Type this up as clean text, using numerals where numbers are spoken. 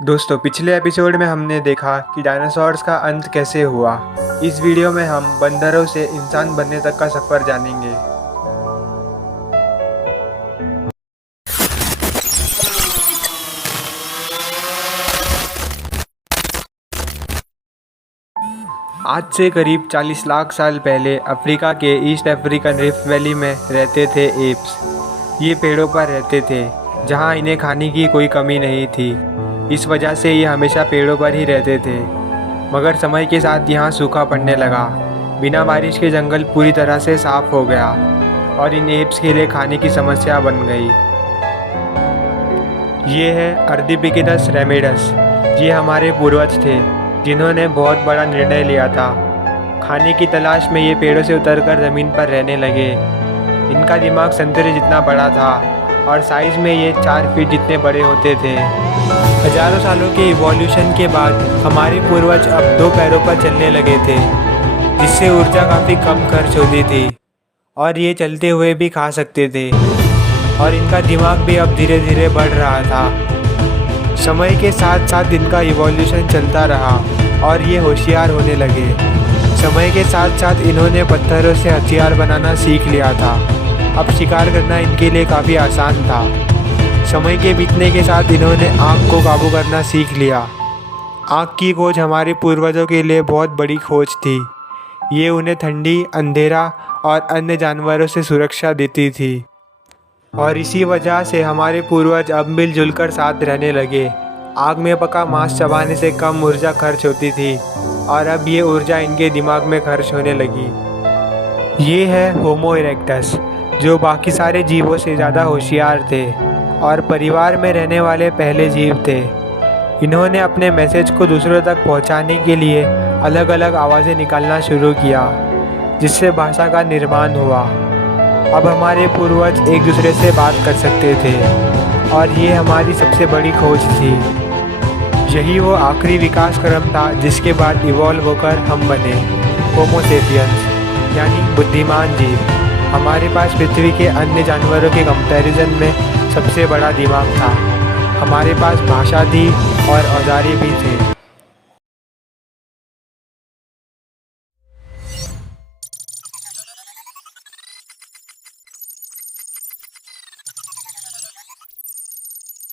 दोस्तों, पिछले एपिसोड में हमने देखा कि डायनासोर्स का अंत कैसे हुआ। इस वीडियो में हम बंदरों से इंसान बनने तक का सफ़र जानेंगे। आज से करीब 40 लाख साल पहले अफ्रीका के ईस्ट अफ्रीकन रिफ्ट वैली में रहते थे एप्स। ये पेड़ों पर रहते थे जहाँ इन्हें खाने की कोई कमी नहीं थी। इस वजह से ये हमेशा पेड़ों पर ही रहते थे। मगर समय के साथ यहाँ सूखा पड़ने लगा। बिना बारिश के जंगल पूरी तरह से साफ हो गया और इन एप्स के लिए खाने की समस्या बन गई। ये है अर्डिपिथेकस रेमिडस। ये हमारे पूर्वज थे जिन्होंने बहुत बड़ा निर्णय लिया था। खाने की तलाश में ये पेड़ों से उतरकर ज़मीन पर रहने लगे। इनका दिमाग संतरे जितना बड़ा था और साइज़ में ये 4 फीट जितने बड़े होते थे। हजारों सालों के इवोल्यूशन के बाद हमारे पूर्वज अब 2 पैरों पर चलने लगे थे, जिससे ऊर्जा काफ़ी कम खर्च होती थी और ये चलते हुए भी खा सकते थे। और इनका दिमाग भी अब धीरे धीरे बढ़ रहा था। समय के साथ साथ इनका इवोल्यूशन चलता रहा और ये होशियार होने लगे। समय के साथ साथ इन्होंने पत्थरों से हथियार बनाना सीख लिया था। अब शिकार करना इनके लिए काफ़ी आसान था। समय के बीतने के साथ इन्होंने आग को काबू करना सीख लिया। आग की खोज हमारे पूर्वजों के लिए बहुत बड़ी खोज थी। ये उन्हें ठंडी, अंधेरा और अन्य जानवरों से सुरक्षा देती थी। और इसी वजह से हमारे पूर्वज अब मिलजुल कर साथ रहने लगे। आग में पका मांस चबाने से कम ऊर्जा खर्च होती थी और अब ये ऊर्जा इनके दिमाग में खर्च होने लगी। ये है होमो इरेक्टस, जो बाकी सारे जीवों से ज़्यादा होशियार थे और परिवार में रहने वाले पहले जीव थे। इन्होंने अपने मैसेज को दूसरों तक पहुंचाने के लिए अलग अलग आवाज़ें निकालना शुरू किया, जिससे भाषा का निर्माण हुआ। अब हमारे पूर्वज एक दूसरे से बात कर सकते थे और ये हमारी सबसे बड़ी खोज थी। यही वो आखिरी विकास क्रम था जिसके बाद इवॉल्व होकर हम बने होमो सेपियंस, यानी बुद्धिमान जीव। हमारे पास पृथ्वी के अन्य जानवरों के कंपैरिजन में सबसे बड़ा दिमाग था। हमारे पास भाषा थी और औजारें भी थे।